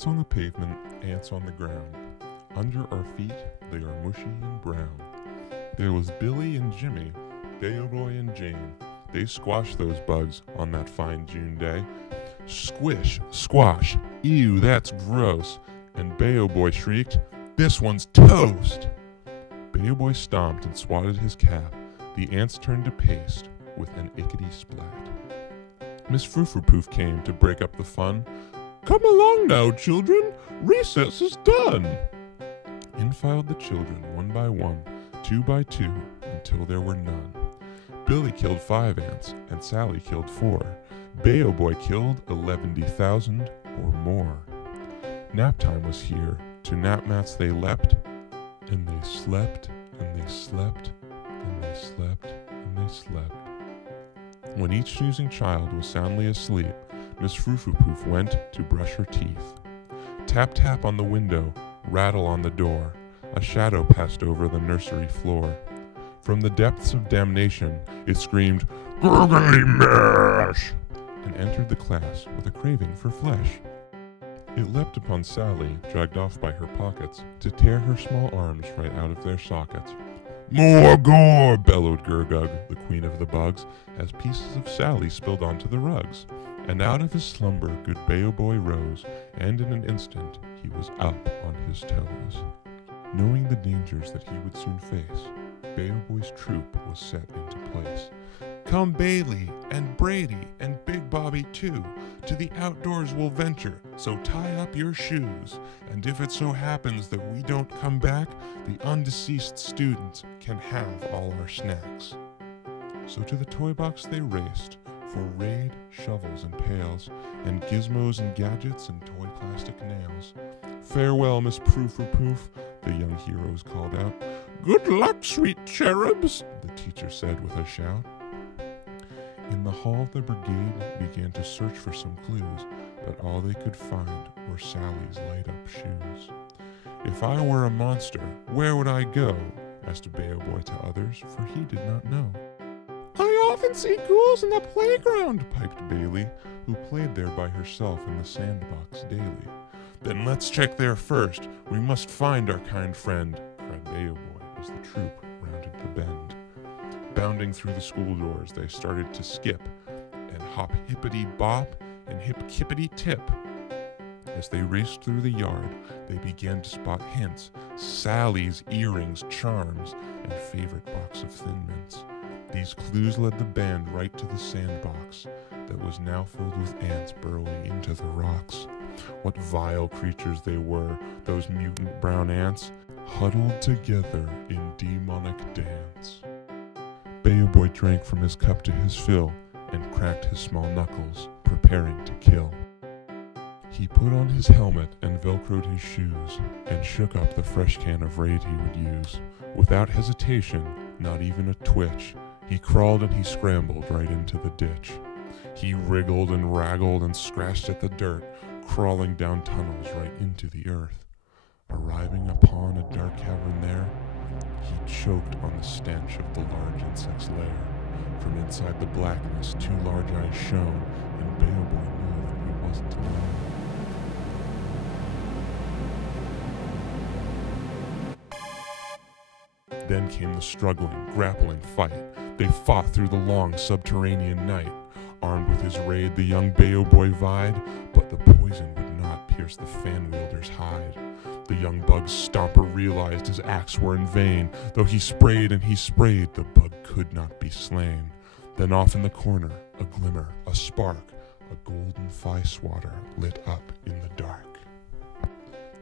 Ants on the pavement, ants on the ground. Under our feet, they are mushy and brown. There was Billy and Jimmy, Beoboy and Jane. They squashed those bugs on that fine June day. Squish, squash, ew, that's gross. And Beoboy shrieked, "This one's toast!" Beoboy stomped and swatted his cap. The ants turned to paste with an ickety splat. Miss Frou-Frou-Poof came to break up the fun. "Come along now, children, recess is done." In filed the children, one by one, two by two, until there were none. Billy killed 5 ants, and Sally killed 4. Beoboy killed 11,000 or more. Nap time was here. To nap mats they leapt, and they slept, and they slept, and they slept, and they slept. When each snoozing child was soundly asleep, Miss Frou-Frou-Poof went to brush her teeth. Tap tap on the window, rattle on the door. A shadow passed over the nursery floor. From the depths of damnation, it screamed, "Gurgly mash!" and entered the class with a craving for flesh. It leapt upon Sally, dragged off by her pockets, to tear her small arms right out of their sockets. "More gore!" bellowed Gurgug, the queen of the bugs, as pieces of Sally spilled onto the rugs. And out of his slumber good Beoboy rose, and in an instant he was up on his toes. Knowing the dangers that he would soon face, Beoboy's troop was set into place. "Come Bailey, and Brady, and Big Bobby too, to the outdoors we'll venture, so tie up your shoes. And if it so happens that we don't come back, the undeceased students can have all our snacks." So to the toy box they raced, for raid, shovels and pails, and gizmos and gadgets and toy plastic nails. "Farewell, Miss Frou-Frou-Poof," the young heroes called out. "Good luck, sweet cherubs," the teacher said with a shout. In the hall the brigade began to search for some clues, but all they could find were Sally's light-up shoes. "If I were a monster, where would I go?" asked Beoboy to others, for he did not know. "I often see ghouls in the playground," piped Bailey, who played there by herself in the sandbox daily. "Then let's check there first. We must find our kind friend," cried Beoboy as the troop rounded the bend. Bounding through the school doors, they started to skip, and hop hippity-bop and hip-kippity-tip. As they raced through the yard, they began to spot hints, Sally's earrings, charms, and favorite box of Thin Mints. These clues led the band right to the sandbox that was now filled with ants burrowing into the rocks. What vile creatures they were, those mutant brown ants, huddled together in demonic dance. Beoboy drank from his cup to his fill and cracked his small knuckles, preparing to kill. He put on his helmet and velcroed his shoes and shook up the fresh can of raid he would use. Without hesitation, not even a twitch, he crawled and he scrambled right into the ditch. He wriggled and wraggled and scratched at the dirt, crawling down tunnels right into the earth. Arriving upon a dark cavern there, he choked on the stench of the large insect's lair. From inside the blackness, 2 large eyes shone, and Beoboy knew that he wasn't alone. Then came the struggling, grappling fight. They fought through the long subterranean night. Armed with his raid, the young Beoboy vied, but the poison would not pierce the fan-wielder's hide. The young bug stomper realized his acts were in vain. Though he sprayed and he sprayed, the bug could not be slain. Then off in the corner, a glimmer, a spark, a golden fly swatter lit up in the dark.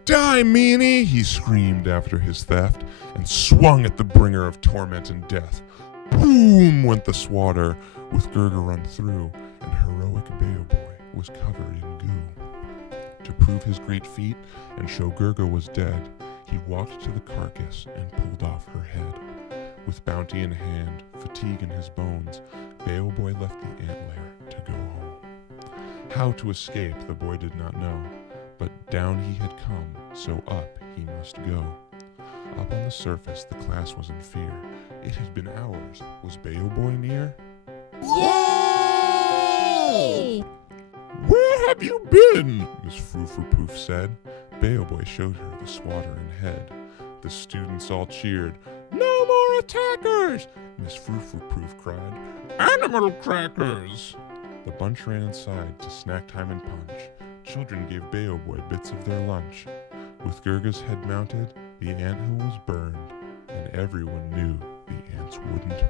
"Die, meanie!" he screamed after his theft, and swung at the bringer of torment and death. Boom went the swatter, with Gurga run through, and heroic Beoboy was covered in goo. To prove his great feat and show Gurga was dead, he walked to the carcass and pulled off her head. With bounty in hand, fatigue in his bones, Beoboy left the antlair to go home. How to escape the boy did not know, but down he had come, so up he must go. Up on the surface the class was in fear. It had been hours. Was Beoboy near? Yay! "Where have you been?" Miss Frou-Frou-Poof said. Beoboy showed her the swattering head. The students all cheered. "No more attackers!" Miss Frou-Frou-Poof cried. "Animal crackers!" The bunch ran inside to snack time and punch. Children gave Beoboy bits of their lunch. With Gerga's head mounted, the anthill was burned, and everyone knew the ants wouldn't